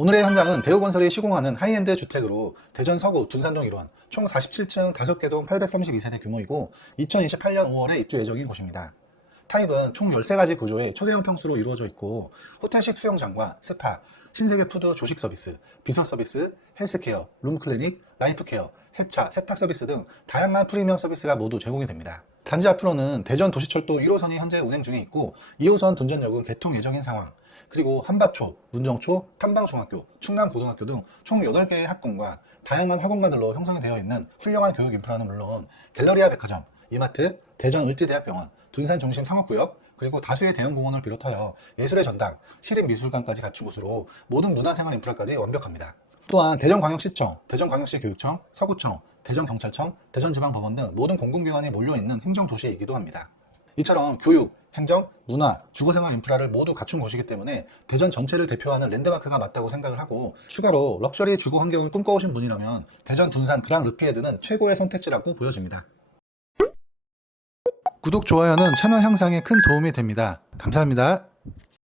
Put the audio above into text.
오늘의 현장은 대우건설이 시공하는 하이엔드 주택으로 대전 서구 둔산동 1원 총 47층 5개 동 832세대 규모이고 2028년 5월에 입주 예정인 곳입니다. 타입은 총 13가지 구조의 초대형 평수로 이루어져 있고 호텔식 수영장과 스파, 신세계 푸드 조식 서비스, 비서 서비스, 헬스케어, 룸클리닉, 라이프케어, 세차, 세탁 서비스 등 다양한 프리미엄 서비스가 모두 제공이 됩니다. 단지 앞으로는 대전 도시철도 1호선이 현재 운행 중에 있고 2호선 둔전역은 개통 예정인 상황. 그리고 한바초, 문정초, 탐방중학교, 충남고등학교 등 총 8개의 학군과 다양한 학원가들로 형성이 되어 있는 훌륭한 교육 인프라는 물론 갤러리아 백화점, 이마트, 대전 을지대학병원, 둔산 중심 상업구역, 그리고 다수의 대형 공원을 비롯하여 예술의 전당, 시립미술관까지 갖춘 곳으로 모든 문화생활 인프라까지 완벽합니다. 또한 대전광역시청, 대전광역시 교육청, 서구청, 대전경찰청, 대전지방법원 등 모든 공공기관이 몰려있는 행정도시이기도 합니다. 이처럼 교육, 행정, 문화, 주거생활 인프라를 모두 갖춘 곳이기 때문에 대전 전체를 대표하는 랜드마크가 맞다고 생각을 하고 추가로 럭셔리 주거 환경을 꿈꿔오신 분이라면 대전 둔산 그랑 르피에드는 최고의 선택지라고 보여집니다. 구독, 좋아요는 채널 향상에 큰 도움이 됩니다. 감사합니다.